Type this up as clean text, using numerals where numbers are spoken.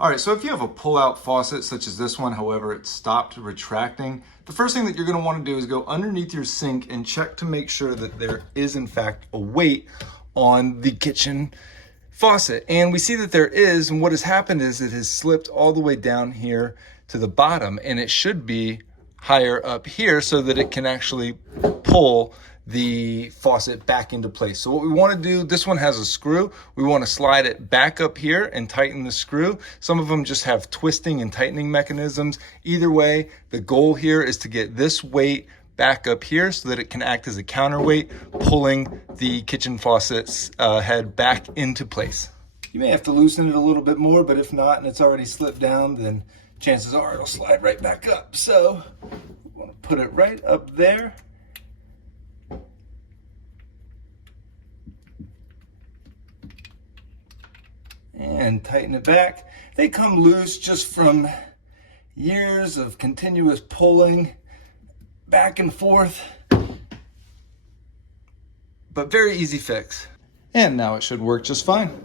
All right, so if you have a pull-out faucet such as this one, however, it stopped retracting, the first thing that you're gonna wanna do is go underneath your sink and check to make sure that there is in fact a weight on the kitchen faucet. And we see that there is, and what has happened is it has slipped all the way down here to the bottom, and it should be higher up here so that it can actually pull the faucet back into place. So what we want to do, this one has a screw. We want to slide it back up here and tighten the screw. Some of them just have twisting and tightening mechanisms. Either way, the goal here is to get this weight back up here so that it can act as a counterweight, pulling the kitchen faucet's head back into place. You may have to loosen it a little bit more, but if not, and it's already slipped down, then chances are it'll slide right back up. So we want to put it right up there. And tighten it back. They come loose just from years of continuous pulling back and forth, but very easy fix. And now it should work just fine.